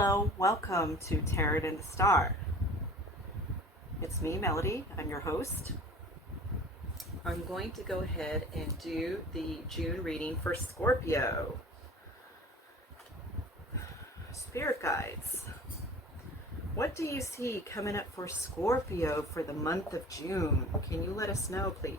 Hello, welcome to Tarot and the Star. It's me, Melody. I'm your host. I'm going to go ahead and do the June reading for Scorpio. Spirit guides, what do you see coming up for Scorpio for the month of June? Can you let us know, please?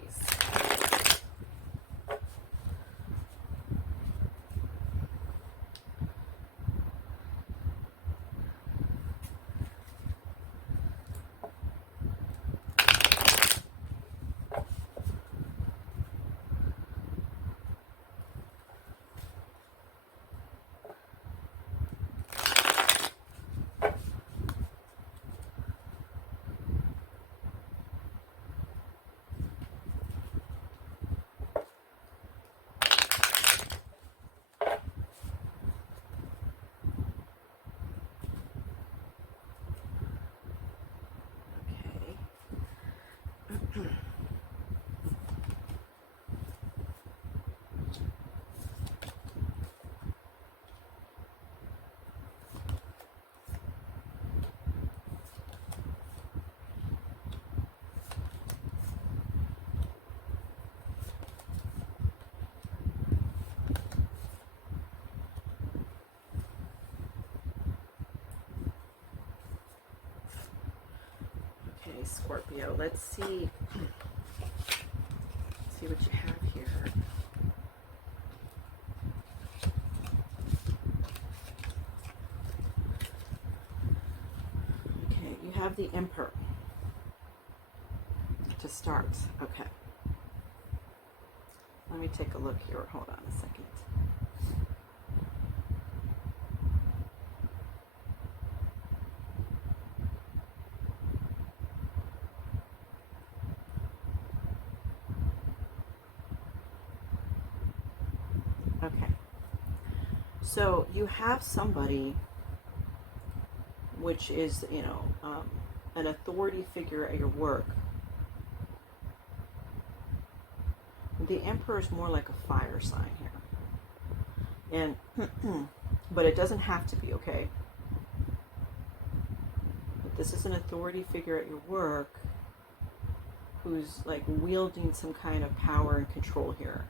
Okay, Scorpio, let's see what you have here. Okay, you have the Emperor to start. Okay. Let me take a look here. Hold on a second. Okay. So you have somebody which is, an authority figure at your work. The Emperor is more like a fire sign here. And, but it doesn't have to be, okay? But this is an authority figure at your work who's like wielding some kind of power and control here.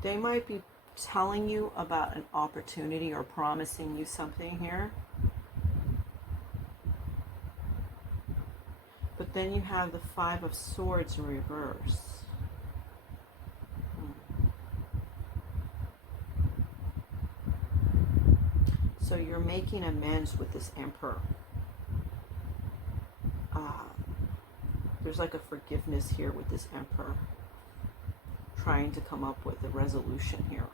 They might be telling you about an opportunity or promising you something here. But then you have the Five of Swords in reverse. So you're making amends with this Emperor. There's like a forgiveness here with this Emperor. Trying to come up with a resolution here.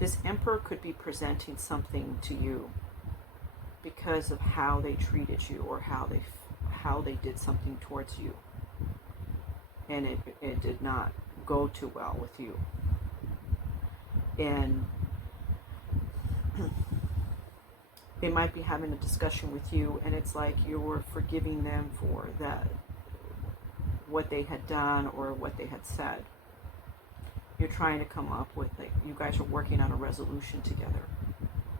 This Emperor could be presenting something to you because of how they treated you or how they did something towards you, and it did not go too well with you. And they might be having a discussion with you, and it's like you're forgiving them for that, what they had done or what they had said. You're trying to come up with it. You guys are working on a resolution together,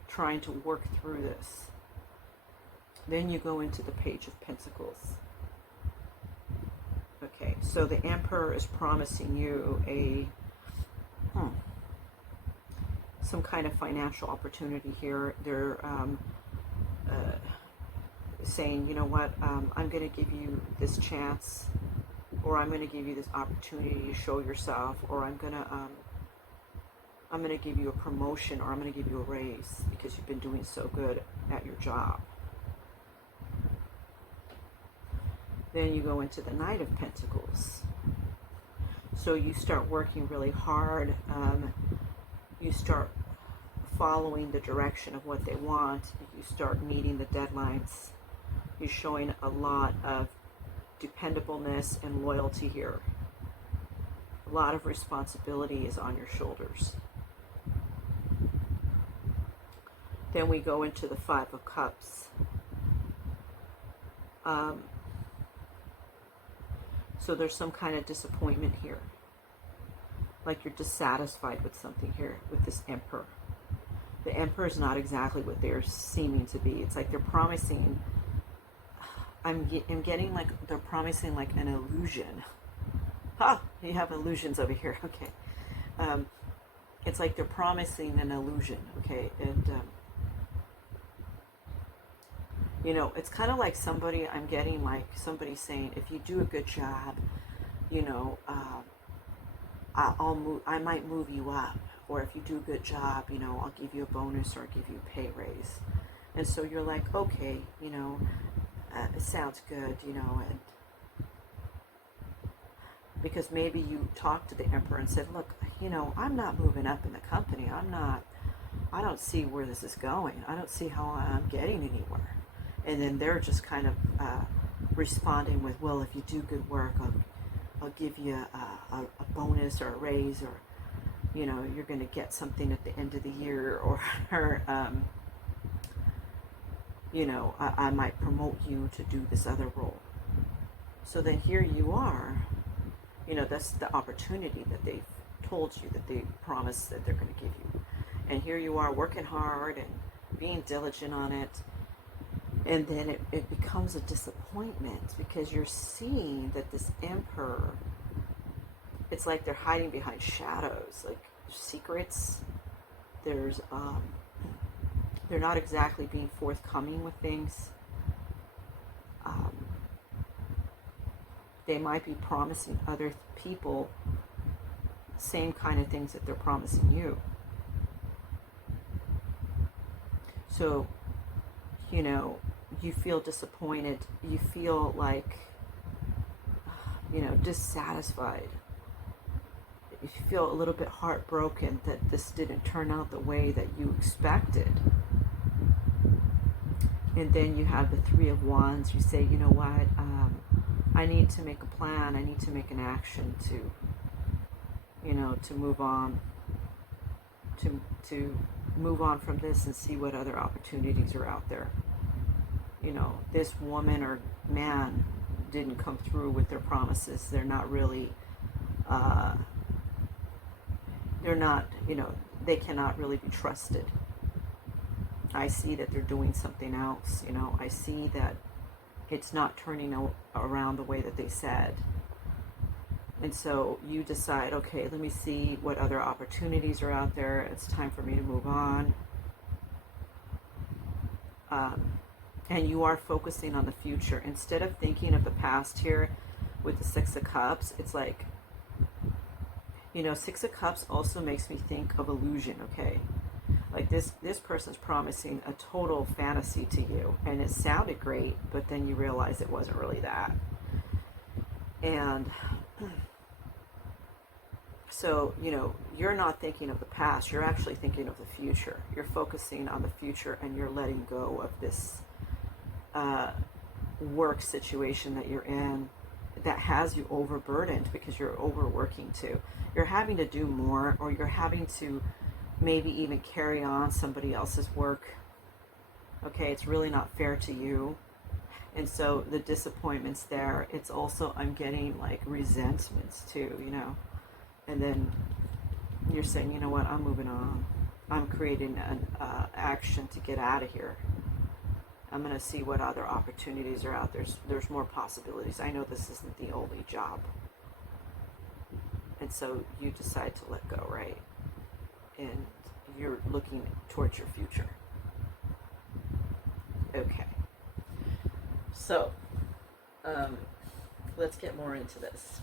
trying to work through this. Then you go into the Page of Pentacles. Okay, so the Emperor is promising you some kind of financial opportunity here. They're saying, you know what, I'm going to give you this chance, or I'm going to give you this opportunity to show yourself, or I'm going to give you a promotion, or I'm going to give you a raise because you've been doing so good at your job. Then you go into the Knight of Pentacles. So you start working really hard. You start following the direction of what they want. You start meeting the deadlines. You're showing a lot of dependableness and loyalty here. A lot of responsibility is on your shoulders. Then we go into the Five of Cups. So there's some kind of disappointment here. Like you're dissatisfied with something here with this Emperor. The Emperor is not exactly what they're seeming to be. It's like they're promising, I'm getting like they're promising like an illusion. Ha! You have illusions over here. Okay. It's like they're promising an illusion. Okay. And, you know, it's kind of like somebody, I'm getting like somebody saying, if you do a good job, you know, I might move you up. Or if you do a good job, you know, I'll give you a bonus or I'll give you a pay raise. And so you're like, okay, you know, it sounds good, you know, and because maybe you talked to the Emperor and said, look, you know, I'm not moving up in the company. I don't see where this is going. I don't see how I'm getting anywhere. And then they're just kind of responding with, well, if you do good work, I'll give you a bonus or a raise, or, you know, you're going to get something at the end of the year, or you know, I might promote you to do this other role. So then here you are, you know, that's the opportunity that they've told you, that they promised that they're going to give you. And here you are working hard and being diligent on it. And then it becomes a disappointment because you're seeing that this Emperor, it's like they're hiding behind shadows, like secrets. There's, they're not exactly being forthcoming with things. They might be promising other people same kind of things that they're promising you. So, you know, you feel disappointed. You feel like, you know, dissatisfied. You feel a little bit heartbroken that this didn't turn out the way that you expected. And then you have the Three of Wands. You say, you know what, I need to make a plan. I need to make an action to, you know, to move on, to move on from this and see what other opportunities are out there. You know, this woman or man didn't come through with their promises. They're not really, they're not, you know, they cannot really be trusted. I see that they're doing something else, you know. I see that it's not turning around the way that they said. And so you decide, okay, let me see what other opportunities are out there. It's time for me to move on. And you are focusing on the future. Instead of thinking of the past here with the Six of Cups, it's like, you know, Six of Cups also makes me think of illusion, okay? Like this person's promising a total fantasy to you, and it sounded great, but then you realize it wasn't really that. And so, you know, you're not thinking of the past, you're actually thinking of the future. You're focusing on the future, and you're letting go of this work situation that you're in that has you overburdened because you're overworking too. You're having to do more, or you're having to maybe even carry on somebody else's work. Okay, it's really not fair to you. And so the disappointments there, it's also, I'm getting like resentments too, you know. And then you're saying, you know what, I'm moving on. I'm creating an action to get out of here. I'm going to see what other opportunities are out there. There's more possibilities. I know this isn't the only job. And so you decide to let go, right? And you're looking towards your future. Okay. So, let's get more into this.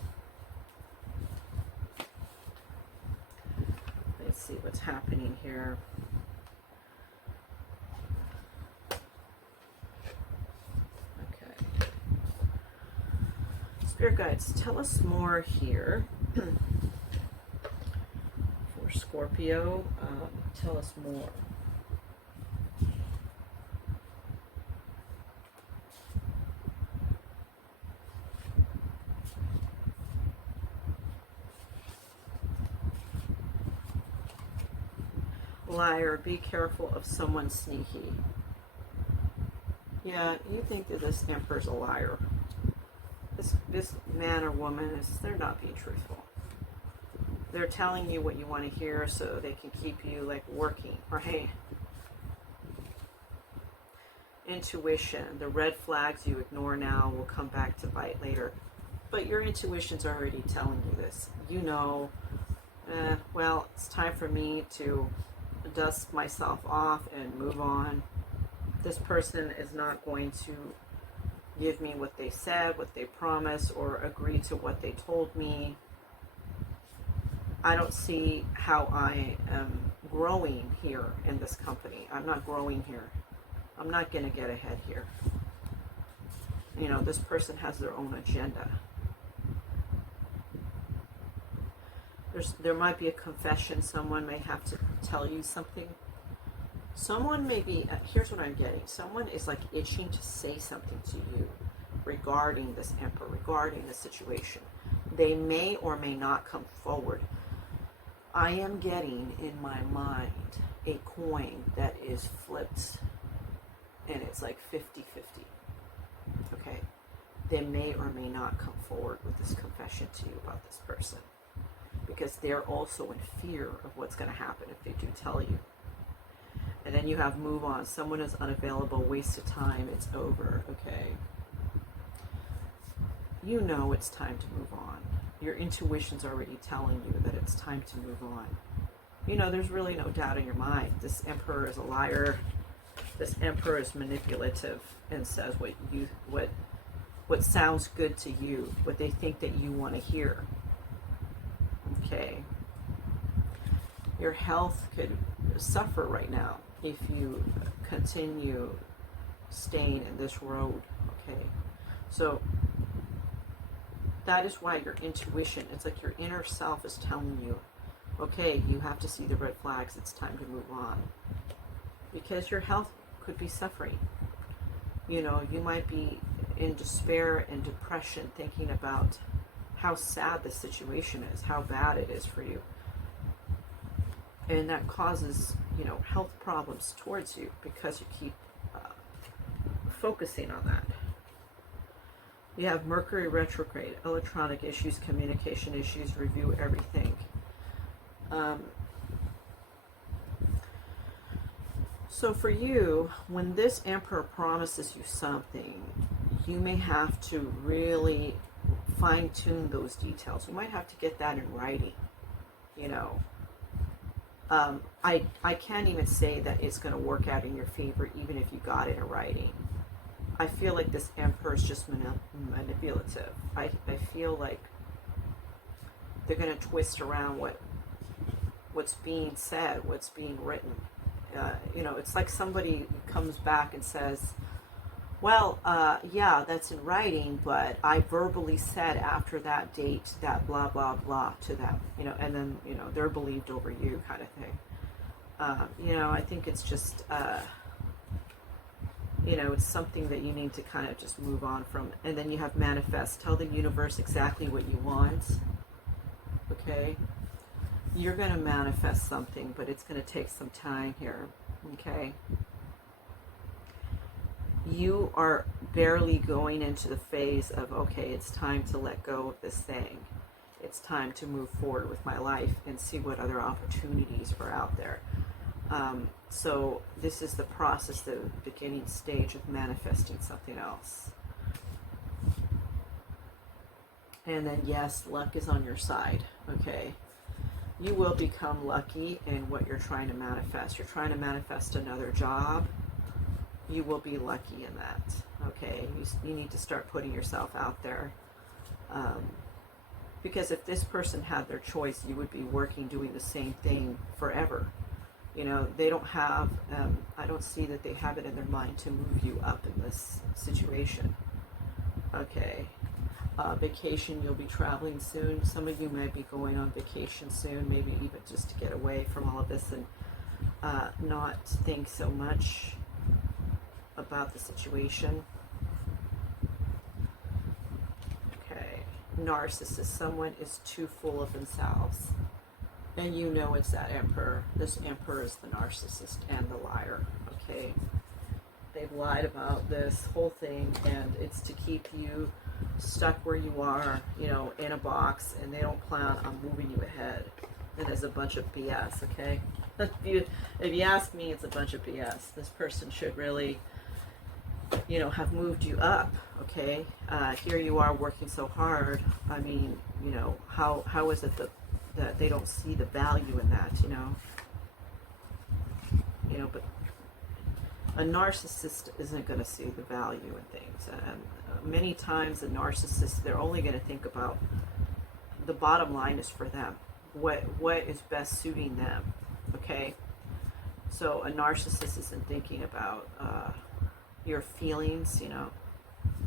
Let's see what's happening here. Okay. Spirit guides, tell us more here. For Scorpio, tell us more. Liar, be careful of someone sneaky. Yeah, you think that this Emperor's a liar. This man or woman they're not being truthful. They're telling you what you want to hear so they can keep you like working, right? Intuition, the red flags you ignore now will come back to bite later. But your intuition's already telling you this. You know, well, it's time for me to dust myself off and move on. This person is not going to give me what they said, what they promised, or agree to what they told me. I don't see how I am growing here in this company. I'm not growing here. I'm not going to get ahead here. You know, this person has their own agenda. There might be a confession. Someone may have to tell you something. Someone may be, here's what I'm getting. Someone is like itching to say something to you regarding this emperor, regarding the situation. They may or may not come forward. I am getting in my mind a coin that is flipped and it's like 50-50. Okay? They may or may not come forward with this confession to you about this person, because they're also in fear of what's going to happen if they do tell you. And then you have move on. Someone is unavailable, waste of time, it's over, okay? You know it's time to move on. Your intuition's already telling you that it's time to move on. You know, there's really no doubt in your mind. This emperor is a liar. This emperor is manipulative and says what sounds good to you, what they think that you want to hear. Okay. Your health could suffer right now if you continue staying in this road. Okay. So that is why your intuition, it's like your inner self is telling you, okay, you have to see the red flags, it's time to move on. Because your health could be suffering. You know, you might be in despair and depression thinking about how sad the situation is, how bad it is for you. And that causes, you know, health problems towards you because you keep focusing on that. You have Mercury retrograde, electronic issues, communication issues, review everything. So for you, when this emperor promises you something, you may have to really fine-tune those details. You might have to get that in writing, you know. I can't even say that it's going to work out in your favor even if you got it in writing. I feel like this emperor is just manipulative. I feel like they're going to twist around what's being said, what's being written. You know, it's like somebody comes back and says, well, yeah, that's in writing, but I verbally said after that date that blah, blah, blah to them, you know, and then, you know, they're believed over you kind of thing. You know, I think it's just, you know, it's something that you need to kind of just move on from. And then you have manifest. Tell the universe exactly what you want. Okay? You're going to manifest something, but it's going to take some time here. Okay? You are barely going into the phase of, okay, it's time to let go of this thing. It's time to move forward with my life and see what other opportunities are out there. So this is the process, the beginning stage of manifesting something else. And then, yes, luck is on your side, okay? You will become lucky in what you're trying to manifest. You're trying to manifest another job. You will be lucky in that, okay? You need to start putting yourself out there. Because if this person had their choice, you would be working, doing the same thing forever. You know, they don't have, I don't see that they have it in their mind to move you up in this situation. Okay. Vacation, you'll be traveling soon. Some of you might be going on vacation soon, maybe even just to get away from all of this and not think so much about the situation. Okay. Narcissist, someone is too full of themselves. And you know it's that emperor. This emperor is the narcissist and the liar, okay? They've lied about this whole thing, and it's to keep you stuck where you are, you know, in a box, and they don't plan on moving you ahead. It is a bunch of BS, okay? If you ask me, it's a bunch of BS. This person should really, you know, have moved you up, okay? Here you are working so hard. I mean, you know, how is it that they don't see the value in that, you know? You know, but a narcissist isn't going to see the value in things. And many times a narcissist, they're only going to think about the bottom line is for them. What is best suiting them, okay? So a narcissist isn't thinking about your feelings, you know.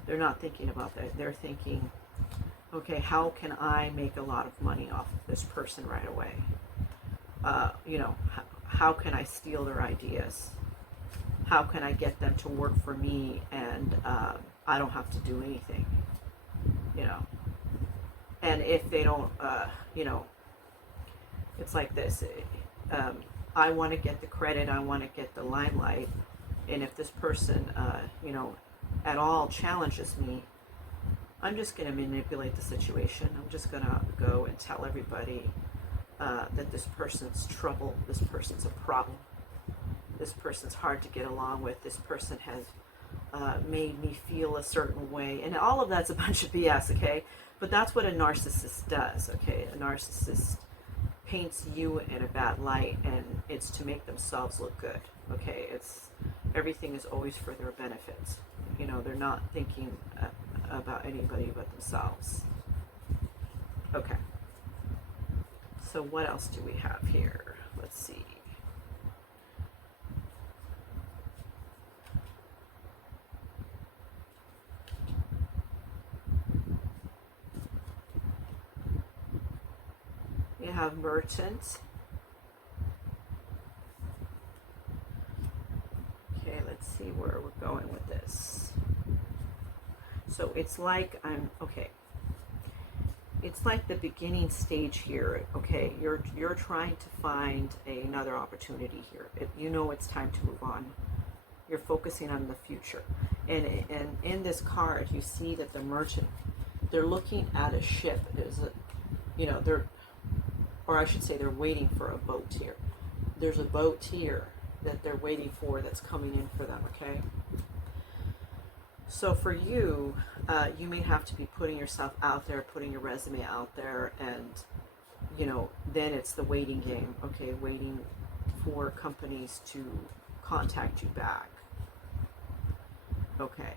They're not thinking about that. They're thinking, okay, how can I make a lot of money off of this person right away? You know, how can I steal their ideas? How can I get them to work for me and I don't have to do anything, you know? And if they don't, you know, it's like this. I want to get the credit. I want to get the limelight. And if this person, you know, at all challenges me, I'm just going to manipulate the situation. I'm just going to go and tell everybody that this person's trouble. This person's a problem. This person's hard to get along with. This person has made me feel a certain way. And all of that's a bunch of BS, okay? But that's what a narcissist does, okay? A narcissist paints you in a bad light, and it's to make themselves look good, okay? Everything is always for their benefit. You know, they're not thinking about anybody but themselves. Okay. So what else do we have here? Let's see. You have merchant. Okay, let's see where we're going with this. So it's like it's like the beginning stage here, okay? You're trying to find another opportunity here. You know it's time to move on. You're focusing on the future. And in this card, you see that the merchant, they're looking at a ship. You know, or I should say they're waiting for a boat here. There's a boat here that they're waiting for that's coming in for them, okay? So for you, you may have to be putting yourself out there, putting your resume out there, and, you know, then it's the waiting game, okay? Waiting for companies to contact you back. Okay.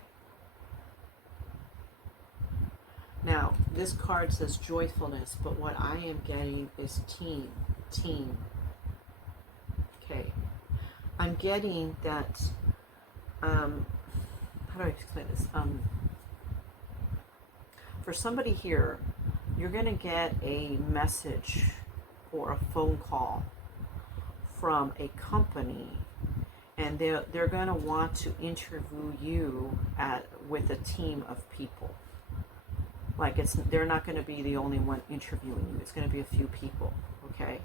Now, this card says joyfulness, but what I am getting is team. Okay. I'm getting that, how do I explain this? For somebody here, you're going to get a message or a phone call from a company, and they're going to want to interview you with a team of people. Like they're not going to be the only one interviewing you. It's going to be a few people, okay?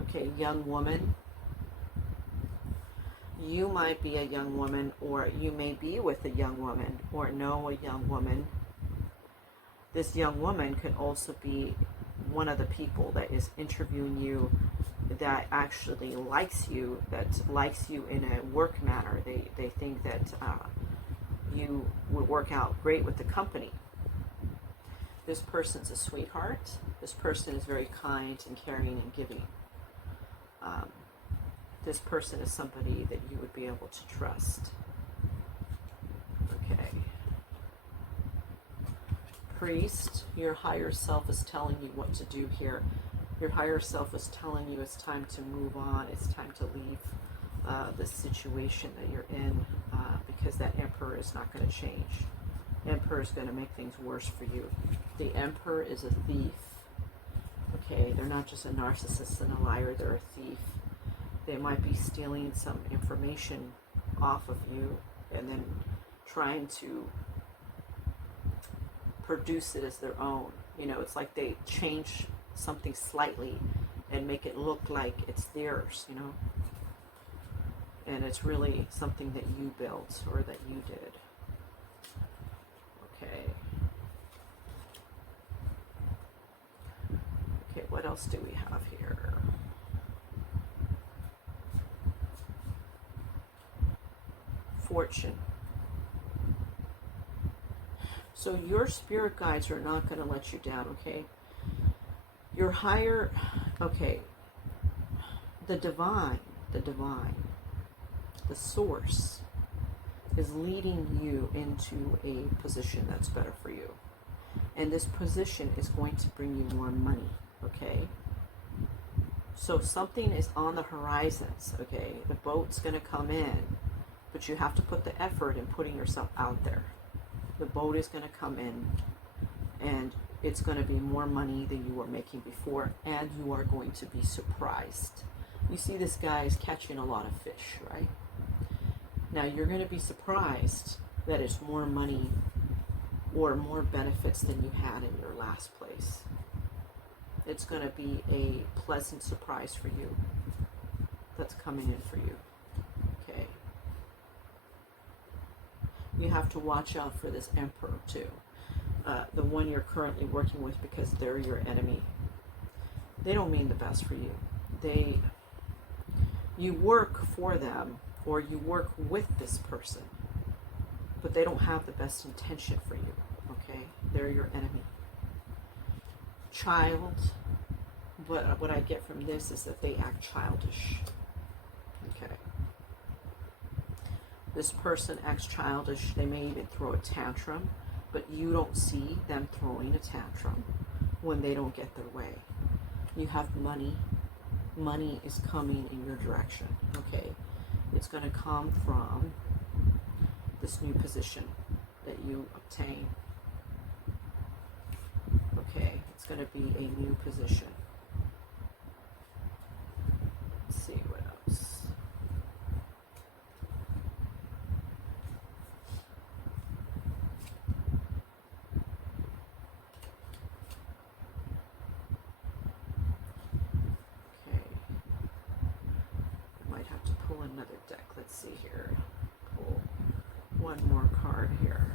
Okay, young woman. You might be a young woman, or you may be with a young woman, or know a young woman. This young woman could also be one of the people that is interviewing you that actually likes you, in a work manner. They think that you would work out great with the company. This person's a sweetheart. This person is very kind and caring and giving. This person is somebody that you would be able to trust. Okay. Priest, your higher self is telling you what to do here. Your higher self is telling you it's time to move on. It's time to leave the situation that you're in, because that Emperor is not going to change. Emperor is going to make things worse for you. The Emperor is a thief. Okay, they're not just a narcissist and a liar, they're a thief. They might be stealing some information off of you and then trying to produce it as their own. You know, it's like they change something slightly and make it look like it's theirs, you know. And it's really something that you built or that you did. Okay. Okay, what else do we have here? Fortune. So your spirit guides are not going to let you down, okay? Your higher, okay, the divine, the source is leading you into a position that's better for you. And this position is going to bring you more money, okay? So something is on the horizons, okay? The boat's going to come in, but you have to put the effort in putting yourself out there. The boat is going to come in, and it's going to be more money than you were making before, and you are going to be surprised. You see this guy is catching a lot of fish, right? Now you're going to be surprised that it's more money or more benefits than you had in your last place. It's going to be a pleasant surprise for you that's coming in for you, okay? You have to watch out for this emperor too. The one you're currently working with, because they're your enemy. They don't mean the best for you. You work for them, or you work with this person, but they don't have the best intention for you, okay? They're your enemy. Child, but what I get from this is that they act childish, okay? This person acts childish. They may even throw a tantrum, but you don't see them throwing a tantrum when they don't get their way. You have money. Money is coming in your direction, okay? It's going to come from this new position that you obtain. Okay, it's going to be a new position. Let's see what else. Another deck. Let's see here. Pull one more card here.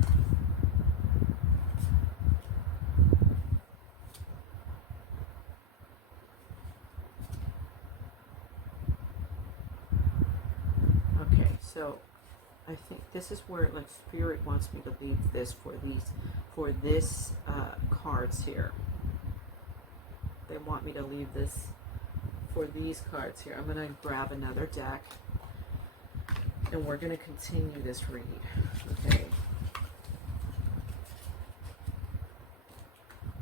Okay, so I think this is where, like, Spirit wants me to leave this for this cards here. They want me to leave this for these cards here. I'm going to grab another deck. And we're going to continue this read, okay?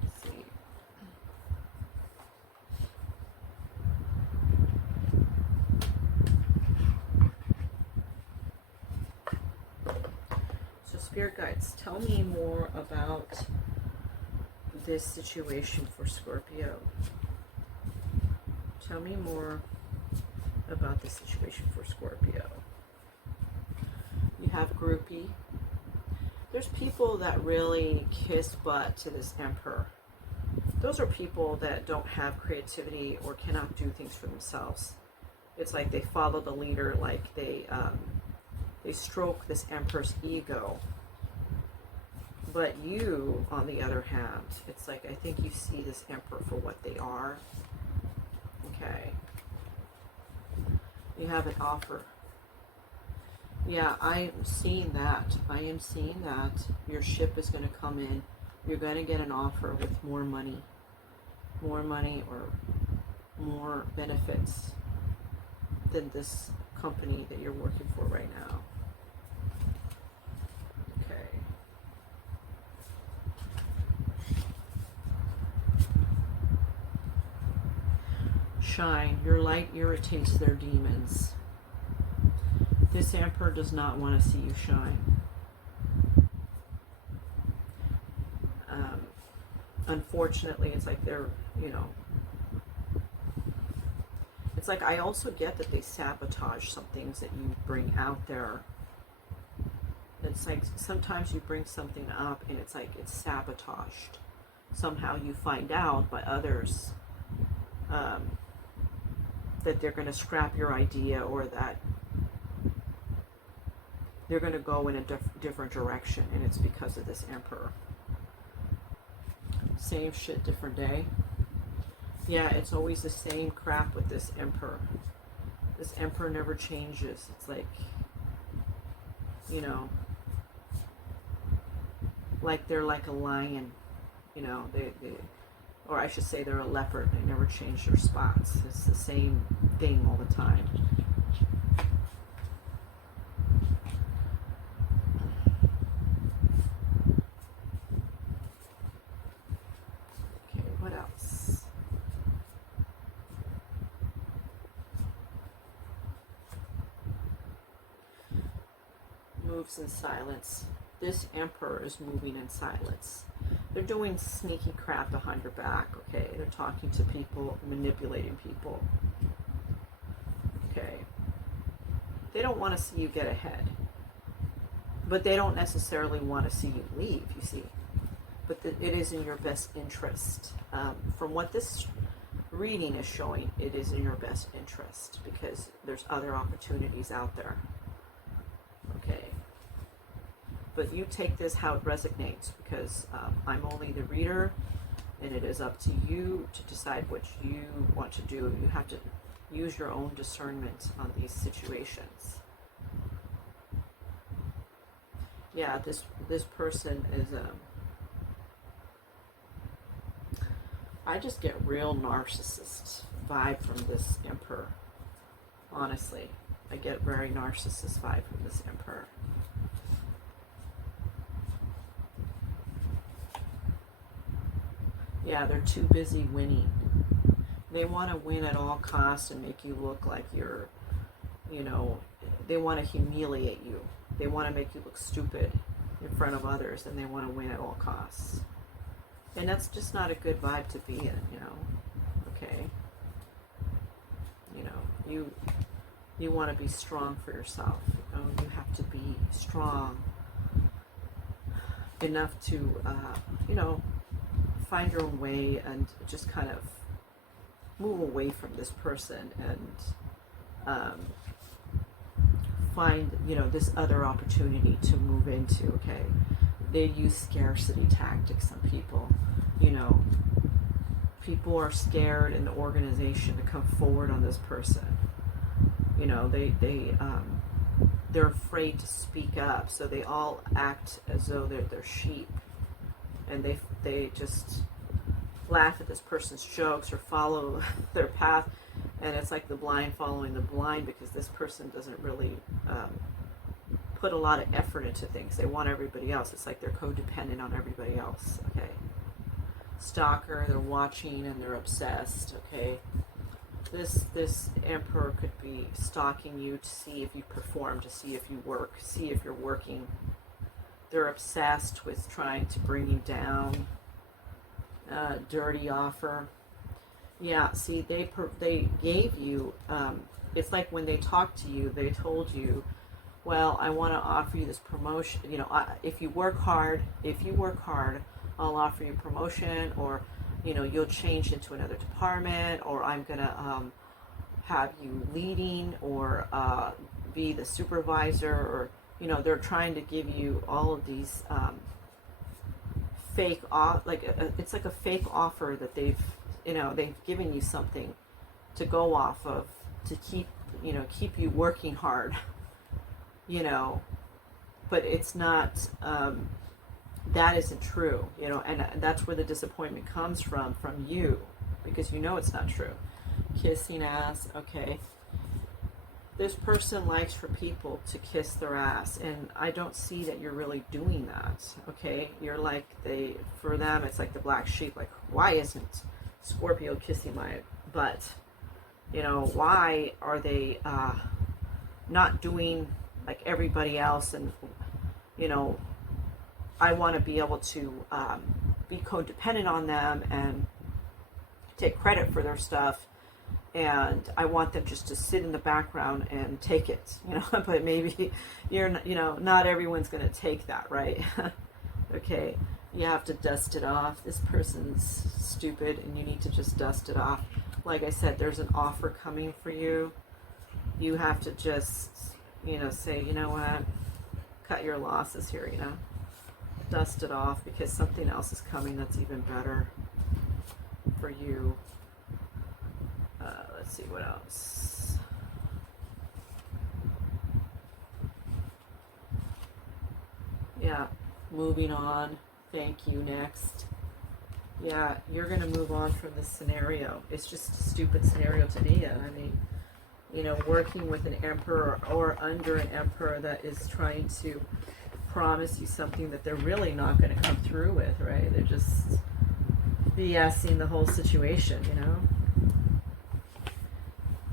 Let's see. So, Spirit Guides, tell me more about this situation for Scorpio. Tell me more about the situation for Scorpio. You have groupie. There's people that really kiss butt to this emperor. Those are people that don't have creativity or cannot do things for themselves. It's like they follow the leader, like they stroke this emperor's ego. But you, on the other hand, it's like, I think you see this emperor for what they are. Okay. You have an offer. Yeah, I am seeing that. I am seeing that your ship is going to come in. You're going to get an offer with more money or more benefits than this company that you're working for right now. Okay. Shine. Your light irritates their demons. This emperor does not want to see you shine. Unfortunately, it's like they're, it's like I also get that they sabotage some things that you bring out there. It's like sometimes you bring something up and it's like it's sabotaged. Somehow you find out by others that they're going to scrap your idea, or that they're going to go in a different direction, and it's because of this Emperor. Same shit, different day. Yeah, it's always the same crap with this Emperor. This Emperor never changes. It's like, you know, like they're like a lion, you know, or I should say they're a leopard. They never change their spots. It's the same thing all the time. Okay, what else? Moves in silence. This Emperor is moving in silence. They're doing sneaky crap behind your back, okay? They're talking to people, manipulating people. Okay. They don't want to see you get ahead. But they don't necessarily want to see you leave, you see. But it is in your best interest. From what this reading is showing, it is in your best interest because there's other opportunities out there. Okay. But you take this how it resonates because I'm only the reader, and it is up to you to decide what you want to do. You have to use your own discernment on these situations. Yeah, this person is I just get real narcissist vibe from this Emperor. Honestly, I get very narcissist vibe from this Emperor. Yeah, they're too busy winning. They want to win at all costs and make you look like you're, you know, they want to humiliate you. They want to make you look stupid in front of others, and they want to win at all costs. And that's just not a good vibe to be in, you know. Okay. You know, you want to be strong for yourself. You know, you have to be strong enough to, you know, find your own way and just kind of move away from this person and find, you know, this other opportunity to move into, okay? They use scarcity tactics on people, you know. People are scared in the organization to come forward on this person. You know, they're afraid to speak up, so they all act as though they're sheep. And they just laugh at this person's jokes or follow their path, and it's like the blind following the blind because this person doesn't really put a lot of effort into things. They want everybody else. It's like they're codependent on everybody else. Okay, stalker. They're watching and they're obsessed. Okay, this Emperor could be stalking you to see if you perform, to see if you work, see if you're working. They're obsessed with trying to bring you down. Dirty offer. Yeah, see, they gave you, it's like when they talked to you, they told you, well, I want to offer you this promotion. You know, if you work hard, I'll offer you promotion, or, you know, you'll change into another department, or I'm going to have you leading, or be the supervisor, or, you know, they're trying to give you all of these fake, it's like a fake offer that they've given you something to go off of, to keep you working hard, you know, but it's not, that isn't true, you know, and that's where the disappointment comes from you, because you know it's not true. Kissing ass, okay. This person likes for people to kiss their ass, and I don't see that you're really doing that, okay? You're like, for them, it's like the black sheep, like, why isn't Scorpio kissing my butt? You know, why are they not doing like everybody else? And, you know, I want to be able to be codependent on them and take credit for their stuff. And I want them just to sit in the background and take it, you know, but maybe not everyone's going to take that, right? Okay, you have to dust it off. This person's stupid and you need to just dust it off. Like I said, there's an offer coming for you. You have to just, you know, say, you know what, cut your losses here, you know. Dust it off, because something else is coming that's even better for you. Let's see what else. Yeah, moving on. Thank you. Next. Yeah, you're going to move on from this scenario. It's just a stupid scenario to be in. I mean, you know, working with an emperor or under an emperor that is trying to promise you something that they're really not going to come through with, right? They're just BSing the whole situation, you know?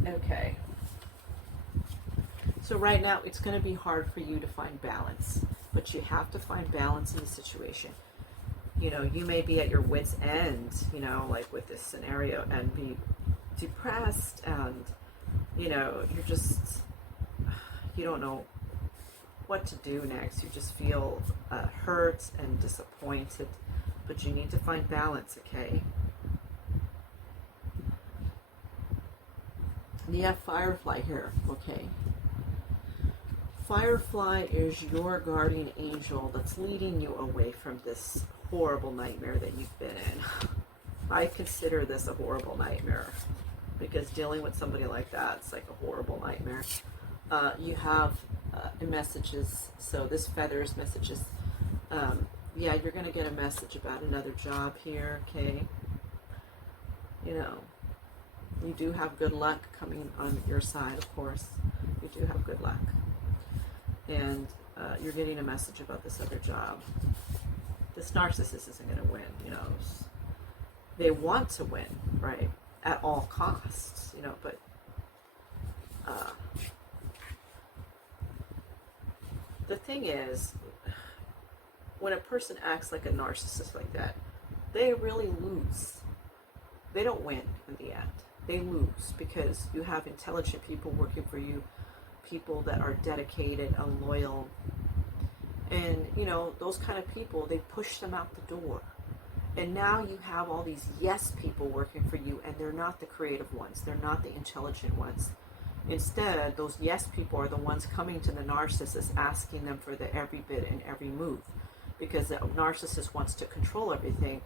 Okay. So right now, it's going to be hard for you to find balance, but you have to find balance in the situation. You know, you may be at your wit's end, you know, like with this scenario, and be depressed, and, you know, you don't know what to do next. You just feel hurt and disappointed, but you need to find balance, okay? You have Firefly here, okay? Firefly is your guardian angel that's leading you away from this horrible nightmare that you've been in. I consider this a horrible nightmare, because dealing with somebody like that, it's like a horrible nightmare. You have messages, so this feathers messages. Yeah, you're going to get a message about another job here, okay? You know, you do have good luck coming on your side, of course. You do have good luck. And you're getting a message about this other job. This narcissist isn't going to win, you know. They want to win, right? At all costs, you know, but the thing is, when a person acts like a narcissist like that, they really lose. They don't win in the end. They lose, because you have intelligent people working for you, people that are dedicated and loyal. And, you know, those kind of people, they push them out the door. And now you have all these yes people working for you, and they're not the creative ones. They're not the intelligent ones. Instead, those yes people are the ones coming to the narcissist, asking them for the every bit and every move. Because the narcissist wants to control everything,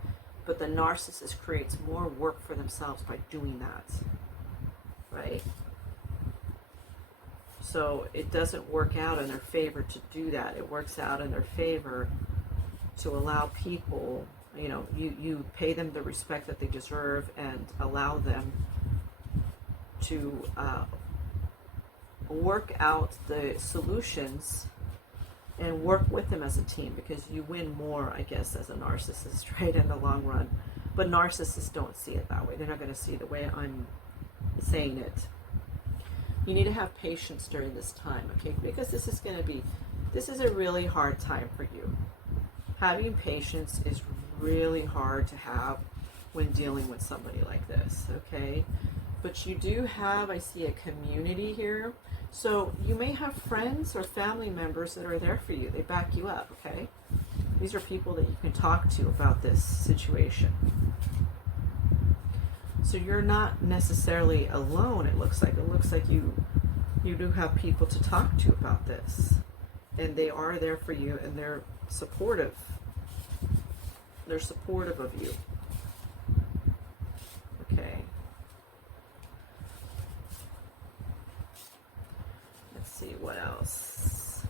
but the narcissist creates more work for themselves by doing that. Right? So it doesn't work out in their favor to do that. It works out in their favor to allow people, you know, you pay them the respect that they deserve, and allow them to work out the solutions and work with them as a team, because you win more, I guess, as a narcissist, right, in the long run. But narcissists don't see it that way. They're not going to see it the way I'm saying it. You need to have patience during this time, okay? Because this is a really hard time for you. Having patience is really hard to have when dealing with somebody like this, okay? But you do have, I see, a community here. So you may have friends or family members that are there for you. They back you up, okay? These are people that you can talk to about this situation. So you're not necessarily alone, it looks like. It looks like you do have people to talk to about this. And they are there for you, and they're supportive. They're supportive of you. Okay. Let's see what else.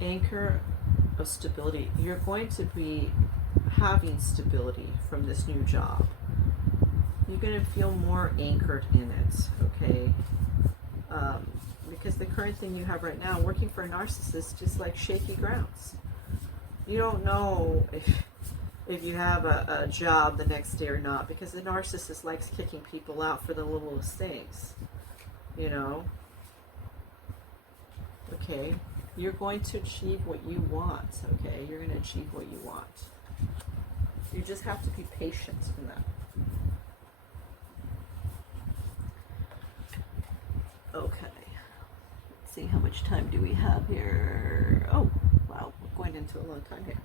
Anchor of stability. You're going to be having stability from this new job. You're going to feel more anchored in it, okay? Because the current thing you have right now, working for a narcissist, is like shaky grounds. You don't know if you have a job the next day or not, because the narcissist likes kicking people out for the littlest things, you know? Okay? You're going to achieve what you want, okay? You're going to achieve what you want. You just have to be patient in that. Okay. Let's see, how much time do we have here? Oh, wow, we're going into a long time here.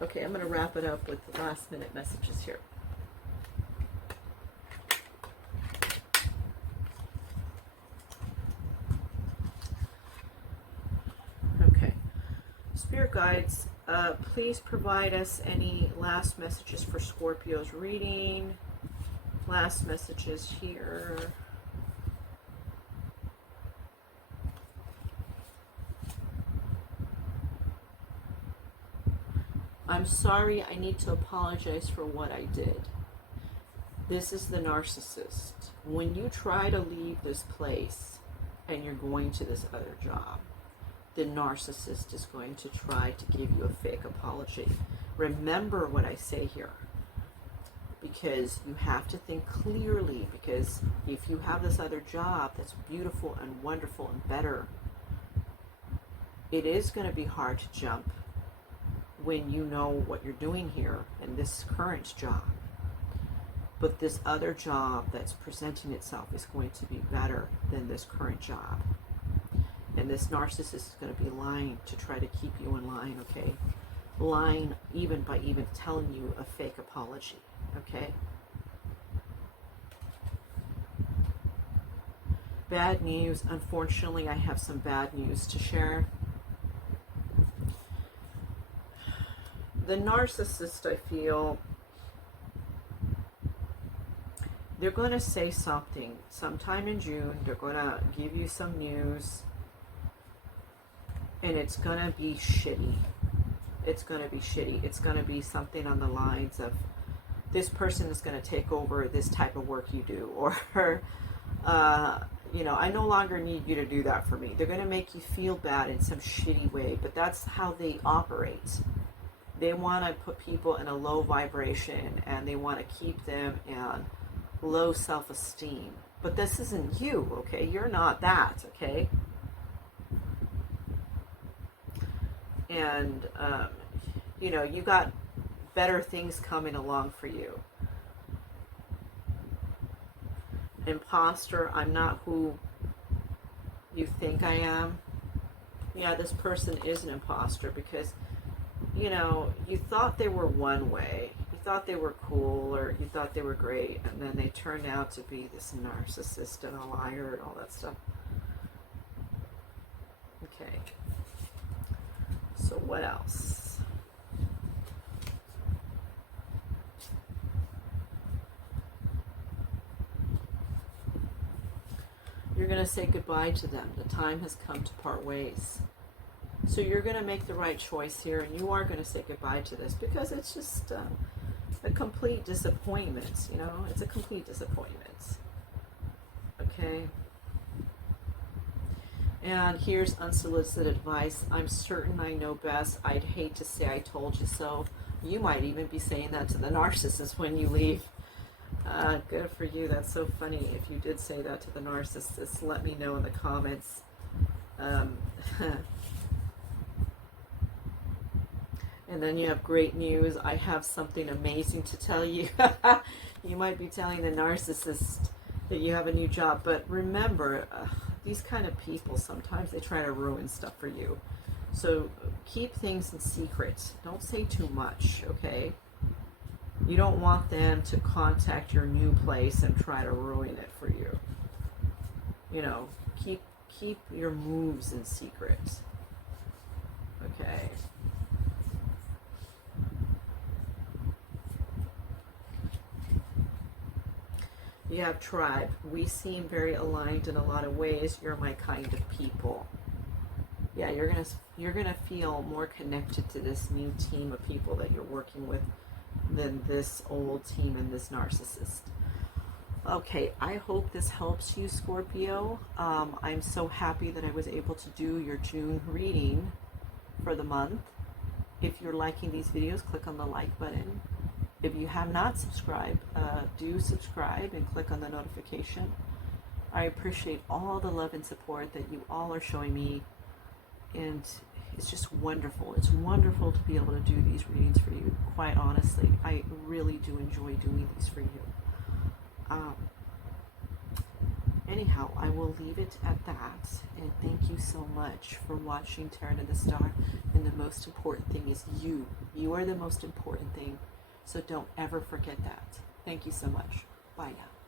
Okay, I'm going to wrap it up with the last minute messages here. spirit guides, please provide us any last messages for Scorpio's reading. Last messages here. I'm sorry, I need to apologize for what I did. This is the narcissist. When you try to leave this place and you're going to this other job, the narcissist is going to try to give you a fake apology. Remember what I say here, because you have to think clearly, because if you have this other job that's beautiful and wonderful and better, it is going to be hard to jump when you know what you're doing here in this current job. But this other job that's presenting itself is going to be better than this current job. And this narcissist is going to be lying to try to keep you in line, okay? Lying even by even telling you a fake apology, okay? Bad news. Unfortunately, I have some bad news to share. The narcissist, I feel, they're going to say something sometime in June. They're going to give you some news, and it's going to be shitty. It's going to be shitty. It's going to be something on the lines of, this person is going to take over this type of work you do, or you know, I no longer need you to do that for me. They're going to make you feel bad in some shitty way, but that's how they operate. They want to put people in a low vibration, and they want to keep them in low self-esteem. But this isn't you, okay? You're not that, okay? And, you know, you got better things coming along for you. Imposter, I'm not who you think I am. Yeah, this person is an imposter because, you know, you thought they were one way. You thought they were cool, or you thought they were great, and then they turned out to be this narcissist and a liar and all that stuff. Okay. So what else? You're going to say goodbye to them. The time has come to part ways. So you're going to make the right choice here, and you are going to say goodbye to this, because it's just a complete disappointment, you know? It's a complete disappointment. Okay? And here's unsolicited advice. I'm certain I know best. I'd hate to say I told you so. You might even be saying that to the narcissist when you leave. Good for you. That's so funny. If you did say that to the narcissist, let me know in the comments. And then you have great news. I have something amazing to tell you. You might be telling the narcissist that you have a new job, but remember, these kind of people, sometimes they try to ruin stuff for you. So keep things in secret. Don't say too much, okay? You don't want them to contact your new place and try to ruin it for you. You know, keep your moves in secret. Okay. You have tribe. We seem very aligned in a lot of ways. You're my kind of people. Yeah, you're gonna feel more connected to this new team of people that you're working with than this old team and this narcissist. Okay, I hope this helps you, Scorpio. I'm so happy that I was able to do your June reading for the month. If you're liking these videos, click on the like button. If you have not subscribed, do subscribe and click on the notification. I appreciate all the love and support that you all are showing me, and it's just wonderful. It's wonderful to be able to do these readings for you, quite honestly. I really do enjoy doing these for you. Anyhow, I will leave it at that, and thank you so much for watching Tarot to the Star. And the most important thing is you. You are the most important thing. So don't ever forget that. Thank you so much. Bye now.